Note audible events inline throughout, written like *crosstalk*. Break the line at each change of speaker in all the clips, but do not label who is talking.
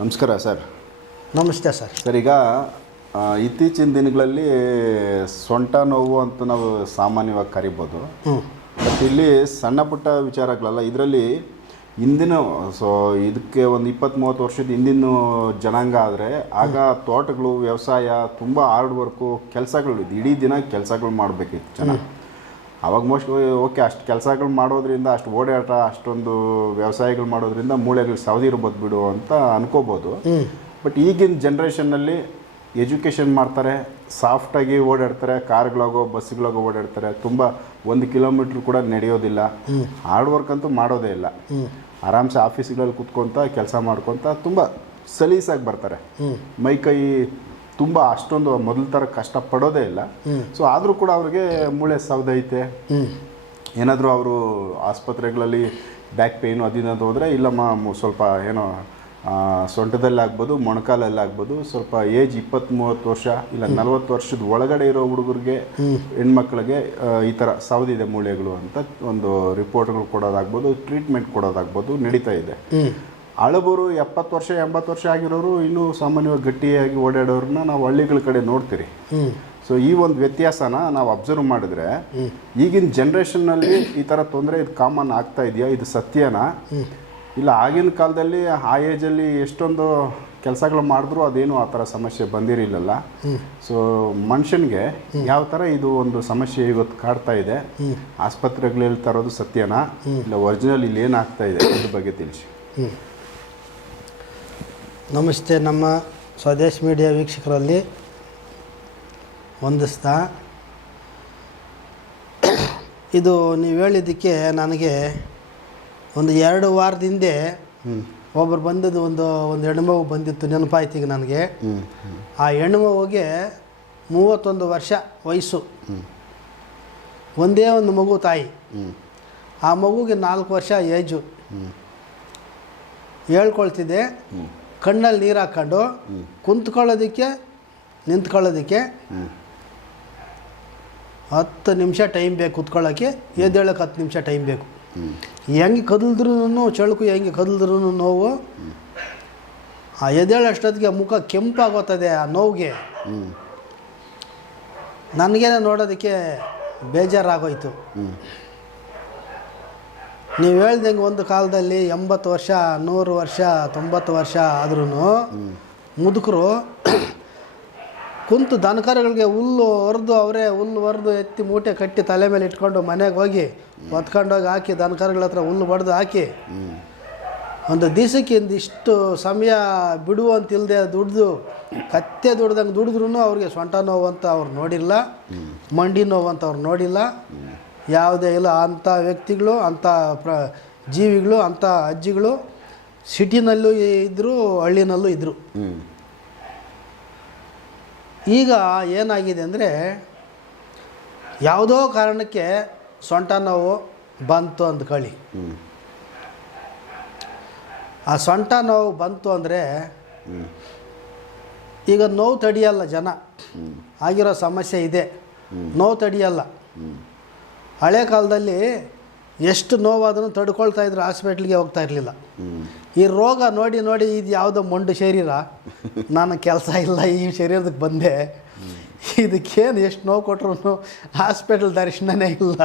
ನಮಸ್ಕಾರ ಸರ್.
ನಮಸ್ತೆ sir.
Sir ಈಗ ಇತ್ತೀಚಿನ ದಿನಗಳಲ್ಲಿ ಸೊಂಟ ನೋವು ಅಂತ ನಾವು ಸಾಮಾನ್ಯವಾಗಿ ಕರಿಬೋದು.
ಮತ್ತು
ಬಟ್ ಇಲ್ಲಿ ಸಣ್ಣ ಪುಟ್ಟ ವಿಚಾರಗಳಲ್ಲ ಇದರಲ್ಲಿ ಹಿಂದಿನ ಸೊ ಇದಕ್ಕೆ ಒಂದು ಇಪ್ಪತ್ತು ಮೂವತ್ತು ವರ್ಷದ ಹಿಂದಿನ ಜನಾಂಗ ಆದರೆ ಆಗ ತೋಟಗಳು ವ್ಯವಸಾಯ ತುಂಬ ಹಾರ್ಡ್ ವರ್ಕು ಕೆಲಸಗಳು ಇಡೀ ದಿನ ಕೆಲಸಗಳು ಮಾಡಬೇಕಿತ್ತು ಜನ. ಅವಾಗ ಮೋಸ್ಟ್ ಓಕೆ ಅಷ್ಟು ಕೆಲಸಗಳು ಮಾಡೋದ್ರಿಂದ ಅಷ್ಟು ಓಡಾಟ ಅಷ್ಟೊಂದು ವ್ಯವಸಾಯಗಳು ಮಾಡೋದ್ರಿಂದ ಮೂಳೆಗಳು ಸೌದಿರ್ಬೋದು ಬಿಡು ಅಂತ ಅನ್ಕೋಬೋದು. ಬಟ್ ಈಗಿನ ಜನ್ರೇಷನ್ನಲ್ಲಿ ಎಜುಕೇಷನ್ ಮಾಡ್ತಾರೆ ಸಾಫ್ಟಾಗಿ ಓಡಾಡ್ತಾರೆ ಕಾರ್ಗಳಾಗೋ ಬಸ್ಗಳಾಗೋ ಓಡಾಡ್ತಾರೆ ತುಂಬ ಒಂದು ಕಿಲೋಮೀಟ್ರ್ ಕೂಡ ನಡೆಯೋದಿಲ್ಲ. ಹಾರ್ಡ್ ವರ್ಕ್ ಅಂತೂ ಮಾಡೋದೇ ಇಲ್ಲ. ಆರಾಮ್ಸೆ ಆಫೀಸ್ಗಳಲ್ಲಿ ಕುತ್ಕೊತ ಕೆಲಸ ಮಾಡ್ಕೊತ ತುಂಬ ಸಲೀಸಾಗಿ ಬರ್ತಾರೆ. ಮೈ ಕೈ ತುಂಬ ಅಷ್ಟೊಂದು ಮೊದಲ ಥರ ಕಷ್ಟಪಡೋದೇ ಇಲ್ಲ. ಸೊ ಆದರೂ ಕೂಡ ಅವ್ರಿಗೆ ಮೂಳೆ ಸವದೈತೆ
ಹ್ಞೂ
ಏನಾದರೂ ಅವರು ಆಸ್ಪತ್ರೆಗಳಲ್ಲಿ ಬ್ಯಾಕ್ ಪೇಯ್ನು ಅದಿನದು ಹೋದರೆ ಇಲ್ಲಮ್ಮ ಸ್ವಲ್ಪ ಏನೋ ಸೊಂಟದಲ್ಲಿ ಆಗ್ಬೋದು ಮೊಣಕಾಲಲ್ಲಿ ಆಗ್ಬೋದು ಸ್ವಲ್ಪ ಏಜ್ ಇಪ್ಪತ್ತ್ ಮೂವತ್ತು ವರ್ಷ ಇಲ್ಲ ನಲವತ್ತು ವರ್ಷದ ಒಳಗಡೆ ಇರೋ ಹುಡುಗರಿಗೆ ಹೆಣ್ಮಕ್ಳಿಗೆ ಈ ಥರ ಸವದಿದೆ ಮೂಳೆಗಳು ಅಂತ ಒಂದು ರಿಪೋರ್ಟ್ಗಳು ಕೊಡೋದಾಗ್ಬೋದು ಟ್ರೀಟ್ಮೆಂಟ್ ಕೊಡೋದಾಗ್ಬೋದು ನಡೀತಾ ಇದೆ. ಹಳಬರು ಎಪ್ಪತ್ತು ವರ್ಷ ಎಂಬತ್ತು ವರ್ಷ ಆಗಿರೋರು ಇನ್ನೂ ಸಾಮಾನ್ಯವಾಗಿ ಗಟ್ಟಿಯಾಗಿ ಓಡಾಡೋರನ್ನ ನಾವು ಹಳ್ಳಿಗಳ ಕಡೆ ನೋಡ್ತೀರಿ. ಸೊ ಈ ಒಂದು ವ್ಯತ್ಯಾಸನ ನಾವು ಅಬ್ಸರ್ವ್ ಮಾಡಿದ್ರೆ ಈಗಿನ ಜನ್ರೇಷನ್ನಲ್ಲಿ ಈ ಥರ ತೊಂದರೆ ಇದು ಕಾಮನ್ ಆಗ್ತಾ ಇದೆಯಾ? ಇದು ಸತ್ಯನಾ? ಇಲ್ಲ ಆಗಿನ ಕಾಲದಲ್ಲಿ ಆ ಏಜಲ್ಲಿ ಎಷ್ಟೊಂದು ಕೆಲಸಗಳು ಮಾಡಿದ್ರು ಅದೇನು ಆ ಥರ ಸಮಸ್ಯೆ ಬಂದಿರಲಿಲ್ಲ ಸೊ ಮನುಷ್ಯನಿಗೆ ಯಾವ ಥರ ಇದು ಒಂದು ಸಮಸ್ಯೆ ಇವತ್ತು ಕಾಡ್ತಾ ಇದೆ? ಆಸ್ಪತ್ರೆಗಳಲ್ಲಿ ತರೋದು ಸತ್ಯನಾ? ಇಲ್ಲ ಒರಿಜಿನಲ್ ಇಲ್ಲಿ ಏನಾಗ್ತಾ ಇದೆ? ಇದ್ರ ಬಗ್ಗೆ ತಿಳಿಸಿ.
ನಮಸ್ತೆ ನಮ್ಮ ಸ್ವದೇಶ್ ಮೀಡಿಯಾ ವೀಕ್ಷಕರಲ್ಲಿ ವಂದಿಸ್ತಾ. ಇದು ನೀವು ಹೇಳಿದ್ದಕ್ಕೆ ನನಗೆ ಒಂದು ಎರಡು ವಾರದಿಂದೆ ಒಬ್ಬರು ಬಂದದ್ದು ಒಂದು ಒಂದು ಹೆಣ್ಮಗು ಬಂದಿತ್ತು ನೆನಪಾಯ್ತು ಈಗ ನನಗೆ. ಆ ಹೆಣ್ಮಗುಗೆ ಮೂವತ್ತೊಂದು ವರ್ಷ ವಯಸ್ಸು. ಒಂದೇ ಒಂದು ಮಗು ತಾಯಿ.
ಹ್ಞೂ
ಆ ಮಗುಗೆ ನಾಲ್ಕು ವರ್ಷ ಏಜು. ಹೇಳ್ಕೊಳ್ತಿದ್ದೆ. ಕಣ್ಣಲ್ಲಿ ನೀರು ಹಾಕ್ಕೊಂಡು ಕುಂತ್ಕೊಳ್ಳೋದಕ್ಕೆ ನಿಂತ್ಕೊಳ್ಳೋದಕ್ಕೆ
ಹ್ಞೂ
ಹತ್ತು ನಿಮಿಷ ಟೈಮ್ ಬೇಕು ಕುತ್ಕೊಳ್ಳೋಕ್ಕೆ ಎದ್ದೇಳಕ್ಕೆ ಹತ್ತು ನಿಮಿಷ ಟೈಮ್ ಬೇಕು. ಹೆಂಗೆ ಕದಲ್ದ್ರೂ ಚಳುಕು ಹೆಂಗೆ ಕದಲ್ದ್ರೂ ನೋವು ಆ ಎದ್ದೇಳಷ್ಟೊತ್ತಿಗೆ ಮುಖ ಕೆಂಪಾಗೋತದೆ ಆ ನೋವಿಗೆ.
ಹ್ಞೂ
ನನಗೇನೆ ನೋಡೋದಕ್ಕೆ ಬೇಜಾರಾಗೋಯ್ತು.
ಹ್ಞೂ
ನೀವು ಹೇಳ್ದಂಗೆ ಒಂದು ಕಾಲದಲ್ಲಿ ಎಂಬತ್ತು ವರ್ಷ, ನೂರು ವರ್ಷ, ತೊಂಬತ್ತು ವರ್ಷ ಆದ್ರೂ ಮುದುಕರು ಕುಂತು ದನಕರುಗಳಿಗೆ ಹುಲ್ಲು ಹೊರದು ಅವರೇ ಹುಲ್ಲು ಹೊರದು ಎತ್ತಿ ಮೂಟೆ ಕಟ್ಟಿ ತಲೆ ಮೇಲೆ ಇಟ್ಕೊಂಡು ಮನೆಗೆ ಹೋಗಿ ಹೊತ್ಕೊಂಡೋಗಿ ಹಾಕಿ ದನಕರುಗಳ ಹತ್ರ ಹುಲ್ಲು ಬಡ್ದು ಹಾಕಿ ಒಂದು ದಿವಸಕ್ಕೆ ಇಷ್ಟು ಸಮಯ ಬಿಡುವಂತಿಲ್ಲದೆ ದುಡ್ದು, ಕತ್ತೆ ದುಡ್ದಂಗೆ ದುಡಿದ್ರೂ ಅವ್ರಿಗೆ ಸೊಂಟ ನೋವು ಅಂತ ಅವ್ರು ನೋಡಿಲ್ಲ, ಮಂಡಿ ನೋವು ಅಂತ ಅವ್ರು ನೋಡಿಲ್ಲ. ಯಾವುದೇ ಇಲ್ಲ ಅಂಥ ವ್ಯಕ್ತಿಗಳು ಅಂಥ ಪ್ರ ಜೀವಿಗಳು ಅಂಥ ಅಜ್ಜಿಗಳು ಸಿಟಿನಲ್ಲೂ ಇದ್ದರು ಹಳ್ಳಿನಲ್ಲೂ ಇದ್ದರು ಈಗ ಏನಾಗಿದೆ ಅಂದರೆ ಯಾವುದೋ ಕಾರಣಕ್ಕೆ ಸೊಂಟ ನೋವು ಬಂತು ಅಂದ್ಕೊಳ್ಳಿ
ಹ್ಞೂ
ಆ ಸೊಂಟ ನೋವು ಬಂತು ಅಂದರೆ ಈಗ ನೋವು ತಡಿಯಲ್ಲ ಜನ. ಆಗಿರೋ ಸಮಸ್ಯೆ ಇದೆ. ನೋವು ತಡೆಯಲ್ಲ. ಹಳೆ ಕಾಲದಲ್ಲಿ ಎಷ್ಟು ನೋವಾದರೂ ತಡ್ಕೊಳ್ತಾ ಇದ್ರು ಹಾಸ್ಪಿಟ್ಲಿಗೆ ಹೋಗ್ತಾ ಇರಲಿಲ್ಲ. ಈ ರೋಗ ನೋಡಿ ನೋಡಿ ಇದು ಯಾವುದೋ ಮೊಂಡು ಶರೀರ. ನಾನು ಕೆಲಸ ಇಲ್ಲ, ಈ ಶರೀರದಕ್ಕೆ ಬಂದೆ. ಇದಕ್ಕೇನು ಎಷ್ಟು ನೋವು ಕೊಟ್ರು ಹಾಸ್ಪಿಟಲ್ ದರ್ಶನನೇ ಇಲ್ಲ.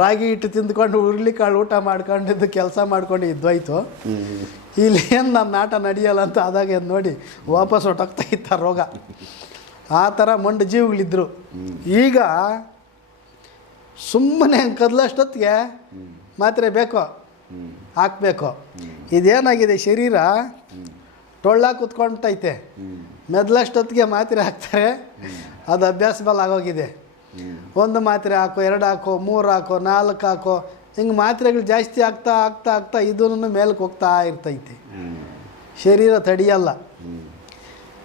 ರಾಗಿ ಹಿಟ್ಟು ತಿಂದ್ಕೊಂಡು ಹುರುಳಿಕಾಳು ಊಟ ಮಾಡ್ಕೊಂಡಿದ್ದು ಕೆಲಸ ಮಾಡ್ಕೊಂಡು ಇದ್ದೋಯ್ತು ಇಲ್ಲಿ ಏನು ನಮ್ಮ ನಾಟ ನಡೆಯಲ್ಲ ಅಂತ ಆದಾಗ ಏನು ನೋಡಿ ವಾಪಸ್ ಹೊಟ್ಟೋಗ್ತಾ ಇತ್ತ ರೋಗ. ಆ ಥರ ಮಂಡು ಜೀವಗಳಿದ್ರು. ಈಗ ಸುಮ್ಮನೆ ಕದಲಷ್ಟೊತ್ತಿಗೆ ಮಾತ್ರೆ ಬೇಕು? ಹಾಕಬೇಕು. ಇದೇನಾಗಿದೆ ಶರೀರ? ಟೊಳ್ಳ ಕುತ್ಕೊಂತೈತೆ. ಮೆದ್ಲಷ್ಟೊತ್ತಿಗೆ ಮಾತ್ರೆ ಹಾಕ್ತಾರೆ. ಅದು ಅಭ್ಯಾಸ ಬಲ ಆಗೋಗಿದೆ. ಒಂದು ಮಾತ್ರೆ ಹಾಕೋ ಎರಡು ಹಾಕೋ ಮೂರು ಹಾಕೋ ನಾಲ್ಕು ಹಾಕೋ ಹಿಂಗೆ ಮಾತ್ರೆಗಳು ಜಾಸ್ತಿ ಆಗ್ತಾ ಆಗ್ತಾ ಆಗ್ತಾ ಇದನ್ನು ಮೇಲಕ್ಕೆ ಹೋಗ್ತಾ ಇರ್ತೈತೆ. ಶರೀರ ತಡಿಯಲ್ಲ.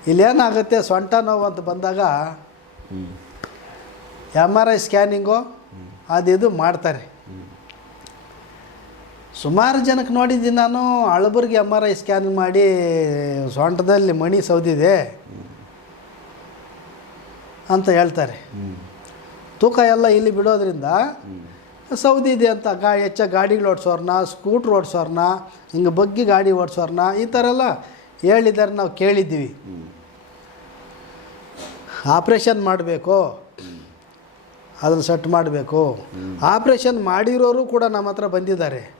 ಇಲ್ಲೇನಾಗುತ್ತೆ ಸೊಂಟ ನೋವು ಅಂತ ಬಂದಾಗ ಎಂ ಆರ್ ಐ ಸ್ಕ್ಯಾನಿಂಗು ಅದಿದು ಮಾಡ್ತಾರೆ. ಸುಮಾರು ಜನಕ್ಕೆ ನೋಡಿದ್ದೀನಿ ನಾನು, ಅಳಬರ್ಗಿ ಎಂ ಆರ್ ಐ ಸ್ಕ್ಯಾನ್ ಮಾಡಿ ಸೊಂಟದಲ್ಲಿ ಮಣಿ ಸೌದಿದೆ ಅಂತ ಹೇಳ್ತಾರೆ. ತೂಕ ಎಲ್ಲ ಇಲ್ಲಿ ಬಿಡೋದ್ರಿಂದ ಸೌದಿದೆ ಅಂತ, ಗಾ, ಹೆಚ್ಚ ಗಾಡಿಗಳು ಓಡಿಸೋರ್ನ, ಸ್ಕೂಟ್ರ್ ಓಡಿಸೋರ್ನ, ಹಿಂಗೆ ಬಗ್ಗಿ ಗಾಡಿ ಓಡಿಸೋರ್ನ, ಈ ಥರ ಎಲ್ಲ ಹೇಳಿದ್ದಾರೆ, ನಾವು ಕೇಳಿದ್ದೀವಿ. ಆಪ್ರೇಷನ್ ಮಾಡಬೇಕು. ಅದನ್ನು ಸೆಟ್ ಮಾಡಬೇಕು. ಆಪ್ರೇಷನ್ ಮಾಡಿರೋರು ಕೂಡ ನಮ್ಮ ಹತ್ರ ಬಂದಿದ್ದಾರೆ.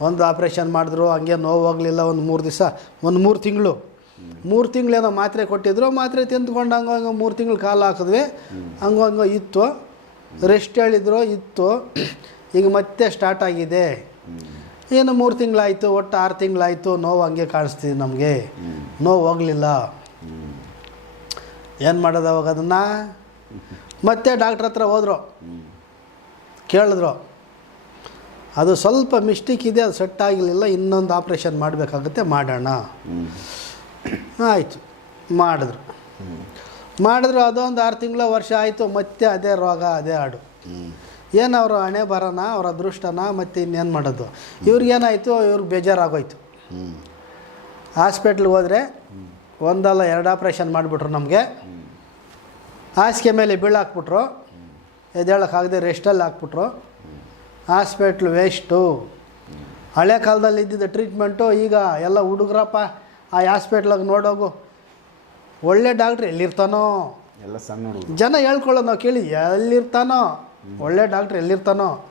ಒಂದು ಆಪ್ರೇಷನ್ ಮಾಡಿದ್ರು, ಹಂಗೆ ನೋವು ಹೋಗಲಿಲ್ಲ ಒಂದು ಮೂರು ದಿವಸ, ಒಂದು ಮೂರು ತಿಂಗಳು. ಮೂರು ತಿಂಗಳೇನೋ ಮಾತ್ರೆ ಕೊಟ್ಟಿದ್ರು, ಮಾತ್ರೆ ತಿಂದ್ಕೊಂಡು ಹಂಗೆ ಹಂಗೆ ಮೂರು ತಿಂಗಳು ಕಾಲ ಹಾಕಿದ್ವಿ. ಹಂಗೋ ಹಂಗೋ ಇತ್ತು. ರೆಸ್ಟ್ ಹೇಳಿದ್ರು, ಇತ್ತು. ಈಗ ಮತ್ತೆ ಸ್ಟಾರ್ಟ್ ಆಗಿದೆ. ಏನು ಮೂರು ತಿಂಗಳಾಯಿತು, ಒಟ್ಟು ಆರು ತಿಂಗಳಾಯಿತು, ನೋವು ಹಂಗೆ ಕಾಣಿಸ್ತೀವಿ ನಮಗೆ. ನೋವು ಹೋಗಲಿಲ್ಲ. ಏನು ಮಾಡೋದು ಅವಾಗ ಅದನ್ನು? ಮತ್ತೆ ಡಾಕ್ಟ್ರ್ ಹತ್ರ ಹೋದರು. ಕೇಳಿದ್ರು. ಅದು ಸ್ವಲ್ಪ ಮಿಸ್ಟೇಕ್ ಇದೆ ಅದು ಸೆಟ್ ಆಗಲಿಲ್ಲ ಇನ್ನೊಂದು ಆಪ್ರೇಷನ್ ಮಾಡಬೇಕಾಗುತ್ತೆ ಮಾಡೋಣ. ಆಯಿತು. ಮಾಡಿದ್ರು. ಮಾಡಿದ್ರು ಅದೊಂದು ಆರು ತಿಂಗಳ ವರ್ಷ ಆಯಿತು ಮತ್ತೆ ಅದೇ ರೋಗ ಅದೇ ಹಾಡು. ಏನು ಅವರು ಹಣೆ ಬರೋಣ ಅವ್ರ ಅದೃಷ್ಟನ ಮತ್ತು ಇನ್ನೇನು ಮಾಡೋದು? ಇವ್ರಿಗೇನಾಯಿತು ಇವ್ರಿಗೆ ಬೇಜಾರಾಗೋಯ್ತು. ಹಾಸ್ಪಿಟ್ಲಿಗೆ ಹೋದರೆ ಒಂದಲ್ಲ ಎರಡು ಆಪ್ರೇಷನ್ ಮಾಡಿಬಿಟ್ರು ನಮಗೆ. ಹಾಸಿಗೆ ಮೇಲೆ ಬೀಳಾಕ್ಬಿಟ್ರು. ಎದ್ದೇಳೋಕ್ಕಾಗದೆ ರೆಸ್ಟಲ್ಲಿ ಹಾಕ್ಬಿಟ್ರು. ಹಾಸ್ಪಿಟ್ಲ್ ವೇಸ್ಟು ಹಳೆ ಕಾಲದಲ್ಲಿ ಇದ್ದಿದ್ದ ಟ್ರೀಟ್ಮೆಂಟು ಈಗ ಎಲ್ಲ ಹುಡುಗ್ರಪ್ಪ ಆ ಹಾಸ್ಪಿಟ್ಲಾಗ ನೋಡೋಗು. ಒಳ್ಳೆ ಡಾಕ್ಟ್ರ್ ಎಲ್ಲಿರ್ತಾನೋ?
ಎಲ್ಲ ಸಣ್ಣ
ಜನ ಹೇಳ್ಕೊಳ್ಳೋದು ನಾವು ಕೇಳಿ ಎಲ್ಲಿರ್ತಾನೋ? ಒಳ್ಳೆ ಡಾಕ್ಟ್ರ್ ಎಲ್ಲಿರ್ತಾನೋ?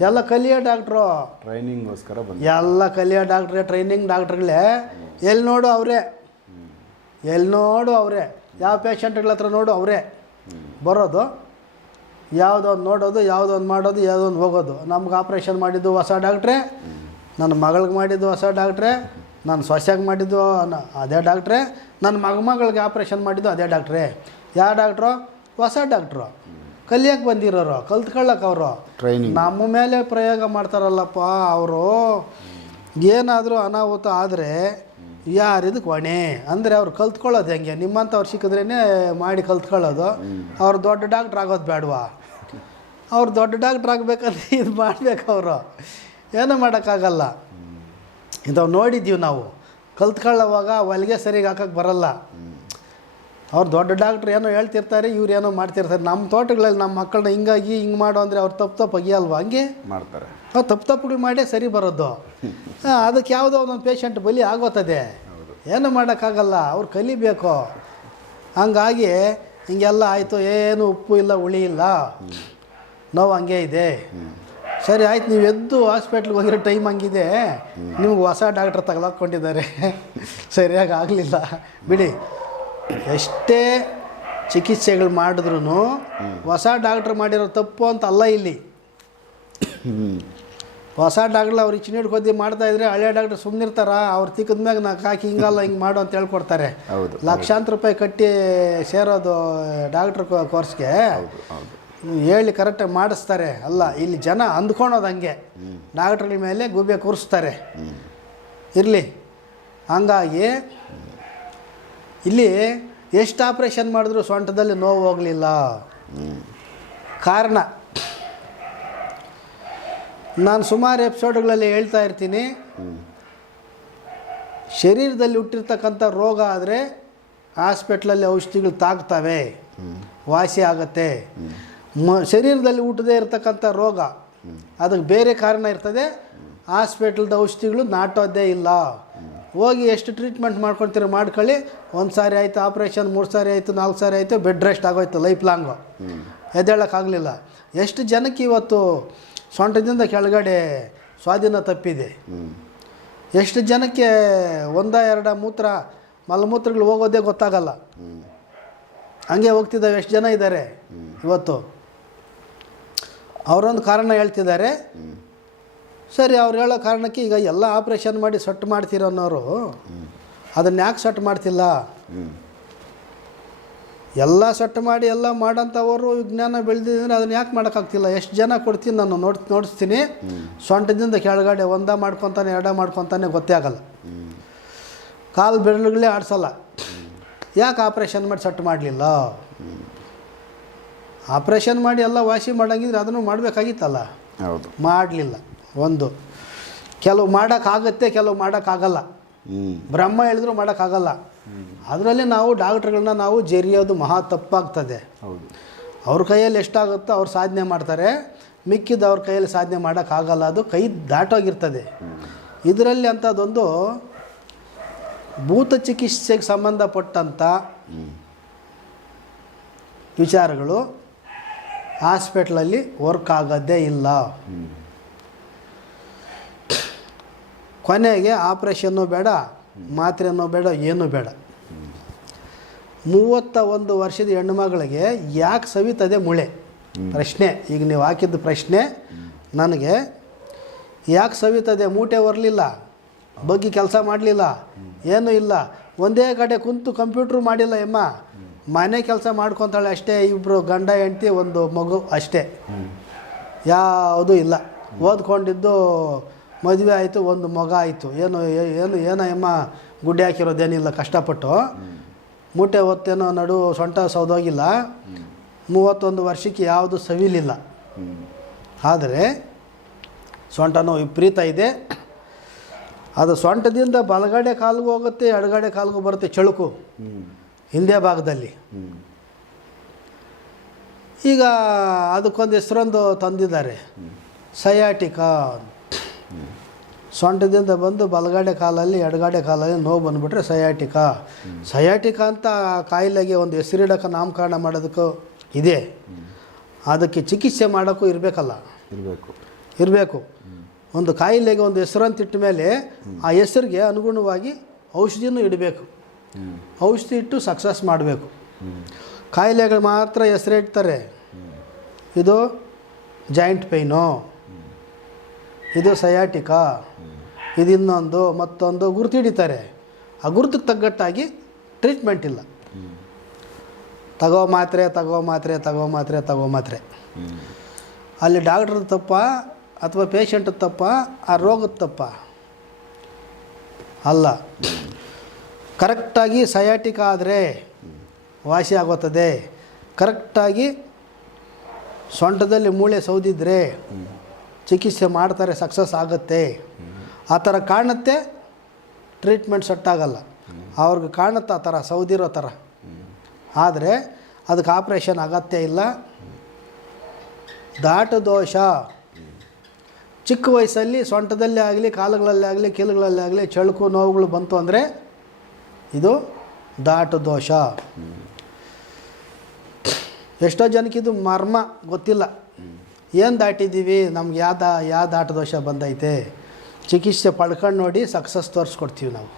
ಎಲ್ಲ ಕಲಿಯೋ ಡಾಕ್ಟ್ರು
ಟ್ರೈನಿಂಗ್ಗೋಸ್ಕರ
ಎಲ್ಲ ಕಲಿಯೋ ಡಾಕ್ಟ್ರೆ ಟ್ರೈನಿಂಗ್ ಡಾಕ್ಟ್ರುಗಳೇ ಎಲ್ಲಿ ನೋಡು ಅವರೇ. ಎಲ್ಲಿ ನೋಡು ಅವರೇ. ಯಾವ ಪೇಷಂಟ್ಗಳ ಹತ್ರ ನೋಡು ಅವರೇ. ಬರೋದು ಯಾವುದೊಂದು ನೋಡೋದು ಯಾವುದೊಂದು ಮಾಡೋದು ಯಾವುದೊಂದು ಹೋಗೋದು. ನಮ್ಗೆ ಆಪ್ರೇಷನ್ ಮಾಡಿದ್ದು ಹೊಸ ಡಾಕ್ಟ್ರೆ ನನ್ನ ಮಗಳಿಗೆ ಮಾಡಿದ್ದು ಹೊಸ ಡಾಕ್ಟ್ರೆ ನನ್ನ ಸೊಸೆಗೆ ಮಾಡಿದ್ದು ಅದೇ ಡಾಕ್ಟ್ರೆ ನನ್ನ ಮಗಮಗಳಿಗೆ ಆಪ್ರೇಷನ್ ಮಾಡಿದ್ದು ಅದೇ ಡಾಕ್ಟ್ರೆ ಯಾವ ಡಾಕ್ಟ್ರು ಹೊಸ ಡಾಕ್ಟ್ರು ಕಲಿಯಕ್ಕೆ ಬಂದಿರೋರು ಕಲ್ತ್ಕೊಳ್ಳಕ್ಕೆ ಅವರು.
ಟ್ರೈನಿಂಗ್
ನಮ್ಮ ಮೇಲೆ ಪ್ರಯೋಗ ಮಾಡ್ತಾರಲ್ಲಪ್ಪ ಅವರು. ಏನಾದರೂ ಅನಾಹುತ ಆದರೆ ಯಾರಿದಕ್ಕೆ ಕೊಣೆ ಅಂದರೆ ಅವ್ರು ಕಲ್ತ್ಕೊಳ್ಳೋದು ಹೆಂಗೆ? ನಿಮ್ಮಂಥವ್ರು ಸಿಕ್ಕಿದ್ರೇ ಮಾಡಿ ಕಲ್ತ್ಕೊಳ್ಳೋದು. *laughs* ಅವ್ರು ದೊಡ್ಡ ಡಾಕ್ಟ್ರ್ ಆಗೋದು ಬೇಡವಾ ಅವ್ರು ದೊಡ್ಡ ಡಾಕ್ಟ್ರ್ ಆಗಬೇಕಂದ್ರೆ ಇದು ಮಾಡಬೇಕು ಅವರು. ಏನೂ ಮಾಡೋಕ್ಕಾಗಲ್ಲ. ಇಂಥವು ನೋಡಿದ್ದೀವಿ ನಾವು. ಕಲ್ತ್ಕೊಳ್ಳೋವಾಗ ಹೊಲಿಗೆ ಸರಿಗೆ ಹಾಕಕ್ಕೆ ಬರಲ್ಲ. ಅವ್ರು ದೊಡ್ಡ ಡಾಕ್ಟ್ರ್ ಏನೋ ಹೇಳ್ತಿರ್ತಾರೆ, ಇವ್ರು ಏನೋ ಮಾಡ್ತಿರ್ತಾರೆ. ನಮ್ಮ ತೋಟಗಳಲ್ಲಿ ನಮ್ಮ ಮಕ್ಕಳನ್ನ ಹಿಂಗಾಗಿ ಹಿಂಗೆ ಮಾಡು ಅಂದರೆ ಅವ್ರು ತಪ್ಪು ತಪ್ಪು ಅಗಿಯಲ್ವಾ ಹಂಗೆ?
ಮಾಡ್ತಾರೆ.
ಅವ್ರು ತಪ್ಪು ತಪ್ಪುಗಳು ಮಾಡೇ ಸರಿ ಬರೋದು. ಅದಕ್ಕೆ ಯಾವುದೋ ಒಂದೊಂದು ಪೇಷಂಟ್ ಬಲಿ ಆಗೋತದೆ. ಏನು ಮಾಡೋಕ್ಕಾಗಲ್ಲ, ಅವ್ರು ಕಲಿಬೇಕು. ಹಂಗಾಗಿ ಹಿಂಗೆಲ್ಲ ಆಯಿತು, ಏನು ಉಪ್ಪು ಇಲ್ಲ, ಹುಳಿ ಇಲ್ಲ. ನೋವು ಹಂಗೆ ಇದೆ. ಸರಿ, ಆಯ್ತು, ನೀವು ಎದ್ದು ಹಾಸ್ಪಿಟ್ಲ್ಗೆ ಹೋಗಿರೋ ಟೈಮ್ ಹಂಗಿದೆ. ನಿಮ್ಗೆ ಹೊಸ ಡಾಕ್ಟ್ರ್ ತಗಲಾಕ್ಕೊಂಡಿದ್ದಾರೆ ಸರಿಯಾಗಿ ಆಗಲಿಲ್ಲ. ಬಿಡಿ. ಎಷ್ಟೇ ಚಿಕಿತ್ಸೆಗಳು ಮಾಡಿದ್ರು ಹೊಸ ಡಾಕ್ಟ್ರ್ ಮಾಡಿರೋ ತಪ್ಪು ಅಂತ ಅಲ್ಲ ಇಲ್ಲಿ. ಹೊಸ ಡಾಕ್ಟ್ರ್ ಅವ್ರು ನೀಡಿ ಹಿಡ್ಕೊದ್ದು ಮಾಡ್ತಾ ಇದ್ರೆ ಹಳೆ ಡಾಕ್ಟ್ರ್ ಸುಮ್ಮನಿರ್ತಾರ ಅವ್ರು ತಿಕ್ಕದ ಮ್ಯಾಗ ನಾ ಕಾಕಿ ಹಿಂಗಲ್ಲ ಹಿಂಗೆ ಮಾಡು ಅಂತ ಹೇಳ್ಕೊಡ್ತಾರೆ.
ಹೌದು
ಲಕ್ಷಾಂತರ ರೂಪಾಯಿ ಕಟ್ಟಿ ಸೇರೋದು ಡಾಕ್ಟ್ರ್ ಕೋರ್ಸ್ಗೆ ಹೇಳಿ ಕರೆಕ್ಟಾಗಿ ಮಾಡಿಸ್ತಾರೆ. ಅಲ್ಲ ಇಲ್ಲಿ ಜನ ಅಂದ್ಕೊಳೋದು ಹಂಗೆ. ಡಾಕ್ಟ್ರ್ ಮೇಲೆ ಗುಬ್ಬೆ ಕೂರಿಸ್ತಾರೆ. ಇರಲಿ. ಹಂಗಾಗಿ ಇಲ್ಲಿ ಎಷ್ಟು ಆಪ್ರೇಷನ್ ಮಾಡಿದ್ರು ಸೊಂಟದಲ್ಲಿ ನೋವು ಹೋಗಲಿಲ್ಲ. ಕಾರಣ ನಾನು ಸುಮಾರು ಎಪಿಸೋಡ್ಗಳಲ್ಲಿ ಹೇಳ್ತಾ ಇರ್ತೀನಿ. ಶರೀರದಲ್ಲಿ ಹುಟ್ಟಿರ್ತಕ್ಕಂಥ ರೋಗ ಆದರೆ ಹಾಸ್ಪಿಟ್ಲಲ್ಲಿ ಔಷಧಿಗಳು ತಾಗ್ತವೆ. ವಾಸಿ ಆಗುತ್ತೆ. ಮ, ಶರೀರದಲ್ಲಿ ಹುಟ್ಟದೇ ಇರತಕ್ಕಂಥ ರೋಗ, ಅದಕ್ಕೆ ಬೇರೆ ಕಾರಣ ಇರ್ತದೆ. ಹಾಸ್ಪಿಟ್ಲ್ದ ಔಷಧಿಗಳು ನಾಟೋದೇ ಇಲ್ಲ. ಹೋಗಿ ಎಷ್ಟು ಟ್ರೀಟ್ಮೆಂಟ್ ಮಾಡ್ಕೊಳ್ತೀರ ಮಾಡ್ಕೊಳ್ಳಿ. ಒಂದು ಸಾರಿ ಆಯಿತು ಆಪ್ರೇಷನ್ ಮೂರು ಸಾರಿ ಆಯಿತು, ನಾಲ್ಕು ಸಾರಿ ಆಯಿತು ಬೆಡ್ ರೆಸ್ಟ್ ಆಗೋಯ್ತು ಲೈಫ್ ಲಾಂಗು ಎದ್ದೇಳೋಕ್ಕಾಗಲಿಲ್ಲ. ಎಷ್ಟು ಜನಕ್ಕೆ ಇವತ್ತು ಸೊಂಟದಿಂದ ಕೆಳಗಡೆ ಸ್ವಾಧೀನ ತಪ್ಪಿದೆ. ಎಷ್ಟು ಜನಕ್ಕೆ ಒಂದ, ಎರಡ ಮೂತ್ರ, ಮಲಮೂತ್ರಗಳು ಹೋಗೋದೇ ಗೊತ್ತಾಗಲ್ಲ. ಹಂಗೆ ಹೋಗ್ತಿದ್ದಾವೆ, ಎಷ್ಟು ಜನ ಇದ್ದಾರೆ ಇವತ್ತು. ಅವರೊಂದು ಕಾರಣ ಹೇಳ್ತಿದ್ದಾರೆ. ಸರಿ, ಅವ್ರು ಹೇಳೋ ಕಾರಣಕ್ಕೆ ಈಗ ಎಲ್ಲ ಆಪ್ರೇಷನ್ ಮಾಡಿ ಸೊಟ್ಟು ಮಾಡ್ತೀರ ಅನ್ನೋರು. ಅದನ್ನು ಯಾಕೆ ಸೊಟ್ಟು ಮಾಡ್ತಿಲ್ಲ? ಎಲ್ಲ ಸೆಟ್ ಮಾಡಿ ಎಲ್ಲ ಮಾಡೋಂಥವರು ವಿಜ್ಞಾನ ಬೆಳೆದಿದ್ರೆ ಅದನ್ನ ಯಾಕೆ ಮಾಡೋಕ್ಕಾಗ್ತಿಲ್ಲ? ಎಷ್ಟು ಜನ ಕೊಡ್ತೀನಿ ನಾನು ನೋಡ್ ನೋಡಿಸ್ತೀನಿ. ಸೊಂಟದಿಂದ ಕೆಳಗಡೆ ಒಂದ ಮಾಡ್ಕೊತಾನೆ ಎರಡ ಮಾಡ್ಕೊತಾನೆ ಗೊತ್ತೇ ಆಗಲ್ಲ. ಕಾಲು ಬೆರಳುಗಳೇ ಆಡಿಸಲ್ಲ. ಯಾಕೆ ಆಪ್ರೇಷನ್ ಮಾಡಿ ಸೆಟ್ ಮಾಡಲಿಲ್ಲ? ಆಪ್ರೇಷನ್ ಮಾಡಿ ಎಲ್ಲ ವಾಸಿ ಮಾಡಂಗಿದ್ರೆ ಅದನ್ನು ಮಾಡಬೇಕಾಗಿತ್ತಲ್ಲ?
ಹೌದು.
ಮಾಡಲಿಲ್ಲ. ಒಂದು ಕೆಲವು ಮಾಡೋಕ್ಕಾಗತ್ತೆ ಕೆಲವು ಮಾಡೋಕ್ಕಾಗಲ್ಲ. ಬ್ರಹ್ಮ ಹೇಳಿದ್ರು ಮಾಡೋಕ್ಕಾಗಲ್ಲ. ಅದರಲ್ಲಿ ನಾವು ಡಾಕ್ಟ್ರುಗಳನ್ನ ನಾವು ಜರಿಯೋದು ಮಹಾ ತಪ್ಪಾಗ್ತದೆ. ಅವ್ರ ಕೈಯಲ್ಲಿ ಎಷ್ಟಾಗುತ್ತೋ ಅವ್ರು ಸಾಧನೆ ಮಾಡ್ತಾರೆ. ಮಿಕ್ಕಿದ್ದು ಅವ್ರ ಕೈಯಲ್ಲಿ ಸಾಧನೆ ಮಾಡೋಕ್ಕಾಗಲ್ಲ. ಅದು ಕೈ ದಾಟೋಗಿರ್ತದೆ. ಇದರಲ್ಲಿ ಅಂಥದ್ದೊಂದು ಭೂತ ಚಿಕಿತ್ಸೆಗೆ ಸಂಬಂಧಪಟ್ಟಂಥ ವಿಚಾರಗಳು ಹಾಸ್ಪಿಟ್ಲಲ್ಲಿ ವರ್ಕ್ ಆಗೋದೇ ಇಲ್ಲ. ಕೊನೆಗೆ ಆಪ್ರೇಷನ್ನು ಬೇಡ. ಮಾತ್ರೆನೂ ಬೇಡ, ಏನೂ ಬೇಡ. ಮೂವತ್ತ ಒಂದು ವರ್ಷದ ಹೆಣ್ಣು ಮಗಳಿಗೆ ಯಾಕೆ ಸವಿತದೆ ಮುಳೆ? ಪ್ರಶ್ನೆ. ಈಗ ನೀವು ಹಾಕಿದ್ದ ಪ್ರಶ್ನೆ. ನನಗೆ ಯಾಕೆ ಸವಿತದೆ? ಮೂಟೆ ಬರಲಿಲ್ಲ ಬಗ್ಗಿ ಕೆಲಸ ಮಾಡಲಿಲ್ಲ, ಏನೂ ಇಲ್ಲ. ಒಂದೇ ಕಡೆ ಕುಂತು ಕಂಪ್ಯೂಟ್ರು ಮಾಡಿಲ್ಲ ಎಮ್ಮ. ಮನೆ ಕೆಲಸ ಮಾಡ್ಕೊತಾಳೆ ಅಷ್ಟೇ ಇಬ್ಬರು ಗಂಡ, ಹೆಂಡ್ತಿ, ಒಂದು ಮಗು ಅಷ್ಟೇ. ಯಾವುದೂ ಇಲ್ಲ. ಓದ್ಕೊಂಡಿದ್ದು ಮದುವೆ ಆಯಿತು, ಒಂದು ಮಗ ಆಯಿತು. ಏನು ಏನು, ಏನೋ ಎಮ್ಮ ಗುಡ್ಡೆ ಹಾಕಿರೋದೇನಿಲ್ಲ ಕಷ್ಟಪಟ್ಟು. ಮೂಟೆ ಹೊತ್ತೇನೋ ನಡು ಸೊಂಟ ಸೌದೋಗಿಲ್ಲ ಮೂವತ್ತೊಂದು ವರ್ಷಕ್ಕೆ ಯಾವುದು ಸವಿಲಿಲ್ಲ. ಆದರೆ ಸೊಂಟನೋ ವಿಪರೀತ ಇದೆ. ಅದು ಸೊಂಟದಿಂದ ಬಲಗಡೆ ಕಾಲಿಗೂ ಹೋಗುತ್ತೆ, ಎಡಗಡೆ ಕಾಲಿಗೂ ಬರುತ್ತೆ ಚಳುಕು ಹಿಂದೆ ಭಾಗದಲ್ಲಿ. ಈಗ ಅದಕ್ಕೊಂದು ಹೆಸರೊಂದು ತಂದಿದ್ದಾರೆ. ಸಯಾಟಿಕಾ ಸೊಂಟದಿಂದ ಬಂದು ಬಲಗಡೆ ಕಾಲಲ್ಲಿ ಎಡಗಡೆ ಕಾಲಲ್ಲಿ ನೋವು ಬಂದುಬಿಟ್ರೆ ಸಯಾಟಿಕಾ. ಸಯಾಟಿಕಾ ಅಂತ ಕಾಯಿಲೆಗೆ ಒಂದು ಹೆಸರಿಡಕ್ಕೆ ನಾಮಕರಣ ಮಾಡೋದಕ್ಕೂ ಇದೆ. ಅದಕ್ಕೆ ಚಿಕಿತ್ಸೆ ಮಾಡೋಕ್ಕೂ ಇರಬೇಕಲ್ಲ.
ಇರಬೇಕು.
ಇರಬೇಕು. ಒಂದು ಕಾಯಿಲೆಗೆ ಒಂದು ಹೆಸರು ಅಂತ ಇಟ್ಟ ಮೇಲೆ ಆ ಹೆಸರಿಗೆ ಅನುಗುಣವಾಗಿ ಔಷಧಿನೂ ಇಡಬೇಕು. ಔಷಧಿ ಇಟ್ಟು ಸಕ್ಸಸ್ ಮಾಡಬೇಕು. ಕಾಯಿಲೆಗಳು ಮಾತ್ರ ಹೆಸರಿಡ್ತಾರೆ. ಇದು ಜಾಯಿಂಟ್ ಪೈನು ಇದು ಸಯಾಟಿಕಾ. ಇದು ಇನ್ನೊಂದು, ಮತ್ತೊಂದು ಗುರುತು ಹಿಡಿತಾರೆ. ಆ ಗುರುತಿಗೆ ತಗ್ಗಟ್ಟಾಗಿ ಟ್ರೀಟ್ಮೆಂಟ್ ಇಲ್ಲ. ತಗೋ ಮಾತ್ರೆ ತಗೋ ಮಾತ್ರೆ ತಗೋ ಮಾತ್ರೆ ತಗೋ ಮಾತ್ರೆ. ಅಲ್ಲಿ ಡಾಕ್ಟ್ರ್ ತಪ್ಪ ಅಥವಾ ಪೇಷಂಟ್ ತಪ್ಪ, ಆ ರೋಗದ ತಪ್ಪ? ಅಲ್ಲ. ಕರೆಕ್ಟಾಗಿ ಸಯಾಟಿಕ ಆದರೆ ವಾಸಿ ಆಗುತ್ತದೆ. ಕರೆಕ್ಟಾಗಿ ಸೊಂಟದಲ್ಲಿ ಮೂಳೆ ಸೌದಿದ್ರೆ ಚಿಕಿತ್ಸೆ ಮಾಡ್ತಾರೆ ಸಕ್ಸಸ್ ಆಗುತ್ತೆ. ಆ ಥರ ಕಾಣುತ್ತೆ ಟ್ರೀಟ್ಮೆಂಟ್ ಸೆಟ್ ಆಗಲ್ಲ. ಅವ್ರಿಗೆ ಕಾಣುತ್ತೆ ಆ ಥರ ಸೌದಿರೋ ಥರ ಆದರೆ ಅದಕ್ಕೆ ಆಪ್ರೇಷನ್ ಅಗತ್ಯ ಇಲ್ಲ. ದಾಟು ದೋಷ. ಚಿಕ್ಕ ವಯಸ್ಸಲ್ಲಿ, ಸೊಂಟದಲ್ಲೇ ಆಗಲಿ, ಕಾಲುಗಳಲ್ಲಿ ಆಗಲಿ, ಕೀಲುಗಳಲ್ಲಿ ಆಗಲಿ, ಚಳುಕು ನೋವುಗಳು ಬಂತು ಅಂದರೆ ಇದು ದಾಟು ದೋಷ. ಎಷ್ಟೋ ಜನಕ್ಕಿದು ಮರ್ಮ ಗೊತ್ತಿಲ್ಲ. ಏನು ದಾಟಿದ್ದೀವಿ? ನಮ್ಗೆ ಯಾವ ಯಾವ ದಾಟ ದೋಷ ಬಂದೈತೆ? ಚಿಕಿತ್ಸೆ ಪಡ್ಕೊಂಡು ನೋಡಿ ಸಕ್ಸಸ್ ತೋರಿಸ್ಕೊಡ್ತೀವಿ ನಾವು.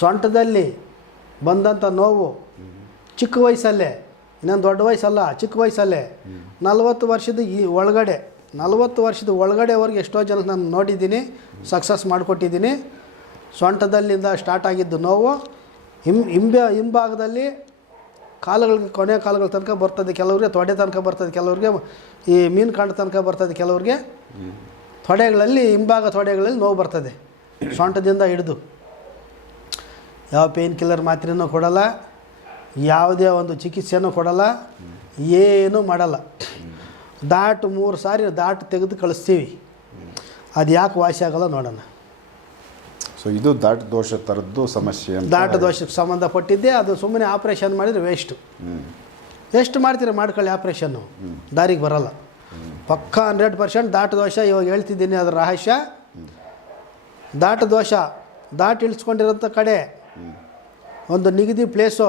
ಸೊಂಟದಲ್ಲಿ ಬಂದಂಥ ನೋವು ಚಿಕ್ಕ ವಯಸ್ಸಲ್ಲೇ ಇನ್ನೊಂದು ದೊಡ್ಡ ವಯಸ್ಸಲ್ಲ, ಚಿಕ್ಕ ವಯಸ್ಸಲ್ಲೇ. ನಲವತ್ತು ವರ್ಷದ ಈ ಒಳಗಡೆ, ನಲವತ್ತು ವರ್ಷದ ಒಳಗಡೆವರೆಗೆ ಎಷ್ಟೋ ಜನ ನಾನು ನೋಡಿದ್ದೀನಿ ಸಕ್ಸಸ್ ಮಾಡಿಕೊಟ್ಟಿದ್ದೀನಿ. ಸೊಂಟದಲ್ಲಿಂದ ಸ್ಟಾರ್ಟ್ ಆಗಿದ್ದು ನೋವು. ಹಿಂ, ಹಿಂಬೆ, ಹಿಂಭಾಗದಲ್ಲಿ ಕಾಲುಗಳಿಗೆ ಕೊನೆ ಕಾಲುಗಳ ತನಕ ಬರ್ತದೆ ಕೆಲವ್ರಿಗೆ, ತೊಡೆ ತನಕ ಬರ್ತದೆ ಕೆಲವ್ರಿಗೆ, ಈ ಮೀನು ಕಾಂಡ ತನಕ ಬರ್ತದೆ ಕೆಲವ್ರಿಗೆ. ತೊಡೆಗಳಲ್ಲಿ, ಹಿಂಭಾಗ ತೊಡೆಗಳಲ್ಲಿ ನೋವು ಬರ್ತದೆ. ಸೊಂಟದಿಂದ ಹಿಡಿದು. ಯಾವ ಪೇಯ್ನ್ ಕಿಲ್ಲರ್ ಮಾತ್ರೆನೂ ಕೊಡಲ್ಲ, ಯಾವುದೇ ಒಂದು ಚಿಕಿತ್ಸೆನೂ ಕೊಡಲ್ಲ, ಏನೂ ಮಾಡಲ್ಲ. ದಾಟು ಮೂರು ಸಾರಿ ದಾಟು ತೆಗೆದು ಕಳಿಸ್ತೀವಿ. ಅದು ಯಾಕೆ ವಾಸಿ ಆಗೋಲ್ಲ ನೋಡೋಣ.
ಸೊ ಇದು ದಾಟ ದೋಷ ಥರದ್ದು ಸಮಸ್ಯೆ
ದಾಟ ದೋಷಕ್ಕೆ ಸಂಬಂಧಪಟ್ಟಿದ್ದೆ ಅದು ಸುಮ್ಮನೆ ಆಪ್ರೇಷನ್ ಮಾಡಿದರೆ ವೇಸ್ಟು
ವೇಸ್ಟ್
ಎಷ್ಟು ಮಾಡ್ತೀರ? ಮಾಡ್ಕೊಳ್ಳಿ ಆಪ್ರೇಷನ್ನು ದಾರಿಗೆ ಬರಲ್ಲ. ಪಕ್ಕ ಹಂಡ್ರೆಡ್ ಪರ್ಸೆಂಟ್ ದಾಟ ದೋಷ ಇವಾಗ ಹೇಳ್ತಿದ್ದೀನಿ ಅದರ ರಹಸ್ಯ. ದಾಟ ದೋಷ ದಾಟ ಇಳಿಸ್ಕೊಂಡಿರೋಂಥ ಕಡೆ ಒಂದು ನಿಗದಿ ಪ್ಲೇಸು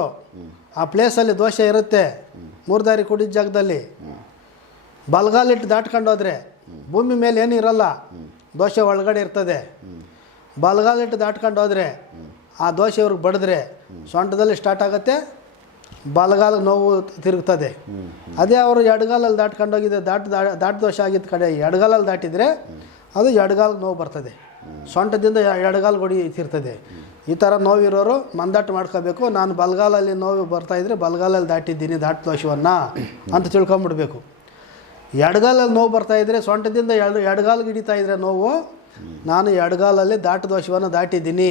ಆ ಪ್ಲೇಸಲ್ಲಿ ದೋಷ ಇರುತ್ತೆ. ಮೂರು ದಾರಿ ಕುಡಿದ ಜಾಗದಲ್ಲಿ. ಬಲಗಾಲಿಟ್ಟು ದಾಟ್ಕೊಂಡೋದ್ರೆ ಭೂಮಿ ಮೇಲೆ ಏನೂ ಇರಲ್ಲ. ದೋಷ ಒಳಗಡೆ ಇರ್ತದೆ. ಬಲಗಾಲಿಟ್ಟು ದಾಟ್ಕೊಂಡು ಹೋದರೆ ಆ ದೋಷ ಇವ್ರಿಗೆ ಬಡಿದ್ರೆ ಸೊಂಟದಲ್ಲಿ ಸ್ಟಾರ್ಟ್ ಆಗುತ್ತೆ, ಬಲಗಾಲ ನೋವು ತಿರುಗ್ತದೆ. ಅದೇ ಅವರು ಎಡಗಾಲಲ್ಲಿ ದಾಟ್ಕೊಂಡು ಹೋಗಿದ್ದೆ ದಾಟ್ ದಾಟ್ ದೋಷ ಆಗಿದ್ದ ಕಡೆ ಎಡಗಾಲಲ್ಲಿ ದಾಟಿದರೆ ಅದು ಎಡಗಾಲಿಗೆ ನೋವು ಬರ್ತದೆ. ಸೊಂಟದಿಂದ ಎಡಗಾಲು ಗುಡಿ ತಿರ್ತದೆ. ಈ ಥರ ನೋವಿರೋರು ಮಂದಾಟ ಮಾಡ್ಕೋಬೇಕು. ನಾನು ಬಲಗಾಲಲ್ಲಿ ನೋವು ಬರ್ತಾಯಿದ್ರೆ ಬಲಗಾಲಲ್ಲಿ ದಾಟಿದ್ದೀನಿ, ದಾಟ್ ದೋಷವನ್ನು ಅಂತ ತಿಳ್ಕೊಂಬಿಡ್ಬೇಕು. ಎಡಗಾಲಲ್ಲಿ ನೋವು ಬರ್ತಾ ಇದ್ರೆ ಸೊಂಟದಿಂದ ಎಡ ಎಡಗಾಲಿಗೆ ಹಿಡಿತಾ ಇದ್ರೆ ನೋವು ನಾನು ಎಡಗಾಲಲ್ಲಿ ದಾಟು ಶಿವನ ದಾಟಿದ್ದೀನಿ.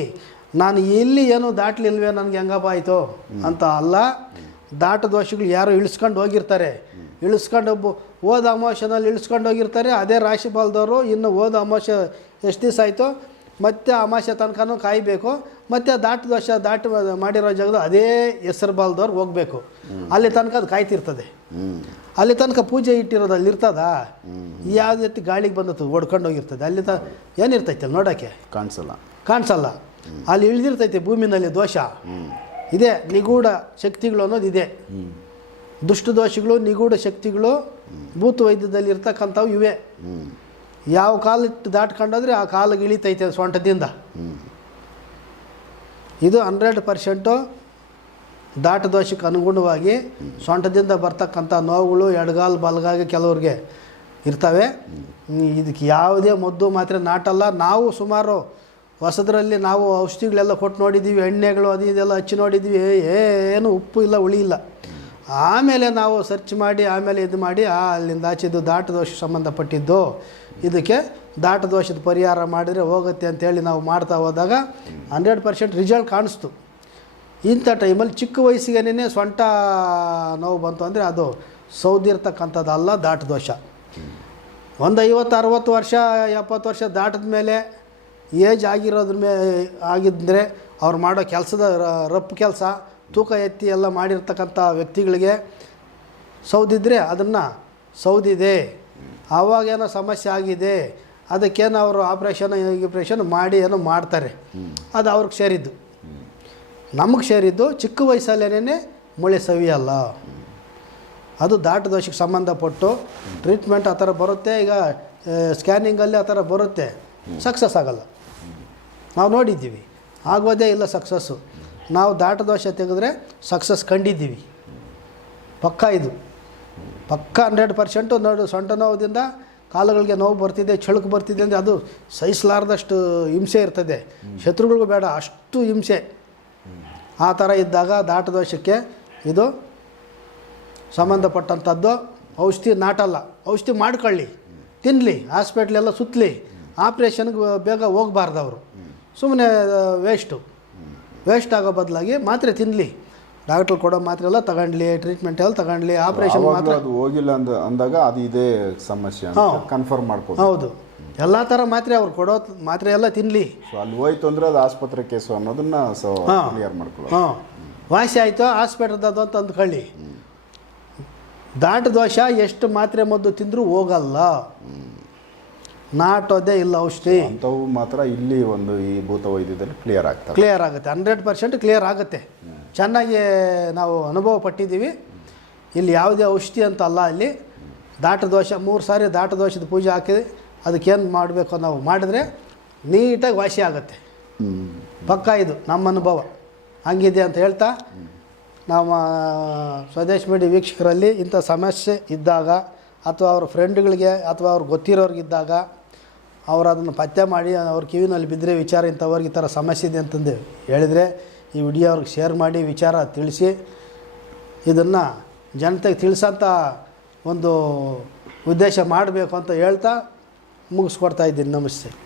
ನಾನು ಎಲ್ಲಿ ಏನು ದಾಟ್ಲಿಲ್ವೇ ನನಗೆ ಹೆಂಗಪ್ಪ ಆಯಿತು? ಅಂತ ಅಲ್ಲ ದಾಟು ದೋಷಗಳು ಯಾರು ಇಳಿಸ್ಕೊಂಡು ಹೋಗಿರ್ತಾರೆ. ಇಳಿಸ್ಕೊಂಡು ಓದ ಅಮಾವಾಸ್ಯನಲ್ಲಿ ಇಳಿಸ್ಕೊಂಡು ಹೋಗಿರ್ತಾರೆ. ಅದೇ ರಾಶಿ ಬಾಲ್ದವರು ಇನ್ನು ಓದ ಅಮಾವಾಸ್ಯ ಎಷ್ಟು ದಿವಸ ಆಯಿತು? ಮತ್ತೆ ಅಮಾವಾಸ್ಯ ತನಕನೂ ಕಾಯಬೇಕು. ಮತ್ತೆ ದಾಟು ದೋಷ ದಾಟಿ ಮಾಡಿರೋ ಜಾಗದ ಅದೇ ಹೆಸರು ಬಾಲ್ದವ್ರು ಹೋಗಬೇಕು. ಅಲ್ಲಿ ತನಕ ಅದು ಕಾಯ್ತಿರ್ತದೆ. ಅಲ್ಲಿ ತನಕ ಪೂಜೆ ಇಟ್ಟಿರೋದು ಅಲ್ಲಿ ಇರ್ತದ? ಯಾವ ರೀತಿ ಗಾಳಿಗೆ ಬಂದ ಓಡ್ಕೊಂಡು ಹೋಗಿರ್ತದೆ. ಅಲ್ಲಿ ತ ಏನಿರ್ತೈತೆ ಅಲ್ಲಿ ನೋಡೋಕ್ಕೆ?
ಕಾಣಿಸಲ್ಲ.
ಕಾಣಿಸಲ್ಲ. ಅಲ್ಲಿ ಇಳಿದಿರ್ತೈತೆ ಭೂಮಿನಲ್ಲಿ ದೋಷ. ಇದೆ ನಿಗೂಢ ಶಕ್ತಿಗಳು ಅನ್ನೋದು ಇದೆ. ದುಷ್ಟ ದೋಷಗಳು ನಿಗೂಢ ಶಕ್ತಿಗಳು ಭೂತ ವೈದ್ಯದಲ್ಲಿ ಇರ್ತಕ್ಕಂಥವು ಇವೆ. ಯಾವ ಕಾಲ ದಾಟ್ಕೊಂಡೋದ್ರೆ ಆ ಕಾಲಿಗೆ ಇಳಿತೈತೆ ಸೊಂಟದಿಂದ ಇದು ಹಂಡ್ರೆಡ್ ಪರ್ಸೆಂಟು ದಾಟ ದೋಷಕ್ಕೆ ಅನುಗುಣವಾಗಿ ಸೊಂಟದಿಂದ ಬರ್ತಕ್ಕಂಥ ನೋವುಗಳು, ಎಡಗಾಲು ಬಲಗಾಗಿ ಕೆಲವ್ರಿಗೆ ಇರ್ತವೆ. ಇದಕ್ಕೆ ಯಾವುದೇ ಮದ್ದು ಮಾತ್ರೆ ನಾಟಲ್ಲ. ನಾವು ಸುಮಾರು ಹೊಸದ್ರಲ್ಲಿ ನಾವು ಔಷಧಿಗಳೆಲ್ಲ ಕೊಟ್ಟು ನೋಡಿದ್ದೀವಿ, ಎಣ್ಣೆಗಳು ಅದು ಇದೆಲ್ಲ ಹಚ್ಚಿ ನೋಡಿದ್ದೀವಿ. ಏನು ಉಪ್ಪು ಇಲ್ಲ, ಹುಳಿ ಇಲ್ಲ. ಆಮೇಲೆ ನಾವು ಸರ್ಚ್ ಮಾಡಿ, ಆಮೇಲೆ ಇದು ಮಾಡಿ, ಆ, ಅಲ್ಲಿಂದ ಆಚೆದು ದಾಟ ದೋಷ ಸಂಬಂಧಪಟ್ಟಿದ್ದು. ಇದಕ್ಕೆ ದಾಟ ದೋಷದ ಪರಿಹಾರ ಮಾಡಿದರೆ ಹೋಗುತ್ತೆ ಅಂತೇಳಿ ನಾವು ಮಾಡ್ತಾ ಹೋದಾಗ ಹಂಡ್ರೆಡ್ ಪರ್ಸೆಂಟ್ ರಿಸಲ್ಟ್ ಕಾಣಿಸ್ತು. ಇಂಥ ಟೈಮಲ್ಲಿ ಚಿಕ್ಕ ವಯಸ್ಸಿಗೇನೆ ಸ್ವಂಟ ನೋವು ಬಂತು ಅಂದರೆ ಅದು ಸೌದಿರ್ತಕ್ಕಂಥದ್ದಲ್ಲ ದಾಟ ದೋಷ. ಒಂದು ಐವತ್ತು ಅರವತ್ತು ವರ್ಷ ಎಪ್ಪತ್ತು ವರ್ಷ ದಾಟದ ಮೇಲೆ ಏಜ್ ಆಗಿರೋದ್ರ ಮೇ ಆಗಿದ್ದರೆ ಅವ್ರು ಮಾಡೋ ಕೆಲಸದ ರಪ್ಪು ಕೆಲಸ ತೂಕ ಎತ್ತಿ ಎಲ್ಲ ಮಾಡಿರ್ತಕ್ಕಂಥ ವ್ಯಕ್ತಿಗಳಿಗೆ ಸೌದಿದ್ರೆ ಅದನ್ನು ಸೌದಿದೆ ಆವಾಗೇನೋ ಸಮಸ್ಯೆ ಆಗಿದೆ ಅದಕ್ಕೇನೋ ಅವರು ಆಪ್ರೇಷನ್ ಗಿಪ್ರೇಷನ್ ಮಾಡಿ ಏನೋ ಮಾಡ್ತಾರೆ. ಅದು ಅವ್ರಿಗೆ ಸೇರಿದ್ದು. ನಮಗೆ ಸೇರಿದ್ದು ಚಿಕ್ಕ ವಯಸ್ಸಲ್ಲೇನೇ ಮೊಳೆ ಸವಿಯಲ್ಲ. ಅದು ದಾಟ ದೋಷಕ್ಕೆ ಸಂಬಂಧಪಟ್ಟು ಟ್ರೀಟ್ಮೆಂಟ್ ಆ ಥರ ಬರುತ್ತೆ ಈಗ ಸ್ಕ್ಯಾನಿಂಗಲ್ಲಿ ಆ ಥರ ಬರುತ್ತೆ. ಸಕ್ಸಸ್ ಆಗಲ್ಲ. ನಾವು ನೋಡಿದ್ದೀವಿ. ಆಗೋದೇ ಇಲ್ಲ ಸಕ್ಸಸ್ಸು ನಾವು ದಾಟ ದೋಷ ತೆಗೆದ್ರೆ ಸಕ್ಸಸ್ ಕಂಡಿದ್ದೀವಿ. ಪಕ್ಕ ಇದು. ಪಕ್ಕ ಹಂಡ್ರೆಡ್ ಪರ್ಸೆಂಟು ನೋಡು ಸೊಂಟ ನೋವುದಿಂದ ಕಾಲುಗಳಿಗೆ ನೋವು ಬರ್ತಿದೆ ಚಳುಕು ಬರ್ತಿದೆ ಅಂದರೆ ಅದು ಸಹಿಸಲಾರ್ದಷ್ಟು ಹಿಂಸೆ ಇರ್ತದೆ. ಶತ್ರುಗಳಿಗೂ ಬೇಡ ಅಷ್ಟು ಹಿಂಸೆ. ಆ ಥರ ಇದ್ದಾಗ ದಾಟ ದೋಷಕ್ಕೆ ಇದು ಸಂಬಂಧಪಟ್ಟಂಥದ್ದು ಔಷಧಿ ನಾಟಲ್ಲ. ಔಷಧಿ ಮಾಡ್ಕೊಳ್ಳಿ ತಿನ್ನಲಿ ಹಾಸ್ಪಿಟ್ಲೆಲ್ಲ ಸುತ್ತಲಿ ಆಪ್ರೇಷನ್ಗೆ ಬೇಗ ಹೋಗ್ಬಾರ್ದು ಅವರು ಸುಮ್ಮನೆ ವೇಸ್ಟು ವೇಸ್ಟ್ ಆಗೋ ಬದಲಾಗಿ ಮಾತ್ರೆ ತಿನ್ನಲಿ ಡಾಕ್ಟ್ರು ಕೊಡೋ ಮಾತ್ರೆ ಎಲ್ಲ ತಗೊಂಡ್ಲಿ ಟ್ರೀಟ್ಮೆಂಟ್ ಎಲ್ಲ ತಗೊಂಡ್ಲಿ ಆಪ್ರೇಷನ್ ಮಾತ್ರ.
ಅದು ಹೋಗಿಲ್ಲ ಅಂದ ಅಂದಾಗ ಅದು ಇದೇ ಸಮಸ್ಯೆ ಕನ್ಫರ್ಮ್ ಮಾಡ್ಕೊಂಡು
ಹೌದು. ಎಲ್ಲ ಥರ ಮಾತ್ರೆ ಅವ್ರು ಕೊಡೋ ಮಾತ್ರೆ ಎಲ್ಲ ತಿನ್ನಲಿ
ಸೊ ಅಲ್ಲಿ ಹೋಯ್ತು ಅಂದ್ರೆ ಅದು ಆಸ್ಪತ್ರೆ ಕೇಸು ಅನ್ನೋದನ್ನ ಸೊ. ಕ್ಲಿಯರ್ ಮಾಡ್ಕೊಳ್ಳೋ
ಹಾಂ. ವಾಸಿ ಆಯಿತು ಹಾಸ್ಪಿಟಲ್ದದು ಅಂತ ಅಂದ್ಕೊಳ್ಳಿ. ದಾಟ ದೋಷ ಎಷ್ಟು ಮಾತ್ರೆ ಮದ್ದು ತಿಂದರೂ ಹೋಗಲ್ಲ. ನಾಟೋದೇ ಇಲ್ಲ ಔಷಧಿ.
ಅಂಥವು ಮಾತ್ರ ಇಲ್ಲಿ ಒಂದು ಈ ಭೂತ ವೈದ್ಯದಲ್ಲಿ ಕ್ಲಿಯರ್ ಆಗುತ್ತೆ
ಕ್ಲಿಯರ್ ಆಗುತ್ತೆ ಹಂಡ್ರೆಡ್ ಪರ್ಸೆಂಟ್ ಕ್ಲಿಯರ್ ಆಗುತ್ತೆ. ಚೆನ್ನಾಗಿ ನಾವು ಅನುಭವ ಪಟ್ಟಿದ್ದೀವಿ. ಇಲ್ಲಿ ಯಾವುದೇ ಔಷಧಿ ಅಂತ ಅಲ್ಲ. ಇಲ್ಲಿ ದಾಟ ದೋಷ ಮೂರು ಸಾರಿ ದಾಟ ದೋಷದ ಪೂಜೆ ಹಾಕಿ ಅದಕ್ಕೇನು ಮಾಡಬೇಕು ನಾವು ಮಾಡಿದ್ರೆ ನೀಟಾಗಿ ವಾಸಿ ಆಗುತ್ತೆ. ಪಕ್ಕ ಇದು, ನಮ್ಮ ಅನುಭವ. ಹಂಗಿದೆ ಅಂತ ಹೇಳ್ತಾ, ನಮ್ಮ ಸ್ವದೇಶ್ ಮೀಡಿಯಾ ವೀಕ್ಷಕರಲ್ಲಿ ಇಂಥ ಸಮಸ್ಯೆ ಇದ್ದಾಗ ಅಥವಾ ಅವ್ರ ಫ್ರೆಂಡ್ಗಳಿಗೆ ಅಥವಾ ಅವ್ರಿಗೆ ಗೊತ್ತಿರೋರ್ಗಿದ್ದಾಗ ಅವ್ರು ಅದನ್ನು ಪತ್ತೆ ಮಾಡಿ, ಅವ್ರ ಕಿವಿನಲ್ಲಿ ಬಿದ್ದರೆ ವಿಚಾರ ಇಂಥವ್ರಿಗೆ ಈ ಥರ ಸಮಸ್ಯೆ ಇದೆ ಅಂತಂದು ಹೇಳಿದರೆ ಈ ವಿಡಿಯೋ ಅವ್ರಿಗೆ ಶೇರ್ ಮಾಡಿ, ವಿಚಾರ ತಿಳಿಸಿ, ಇದನ್ನು ಜನತೆಗೆ ತಿಳಿಸೋಂಥ ಒಂದು ಉದ್ದೇಶ ಮಾಡಬೇಕು ಅಂತ ಹೇಳ್ತಾ ಮುಗಿಸ್ಕೊಡ್ತಾ ಇದ್ದೀನಿ. ನಮಸ್ತೆ.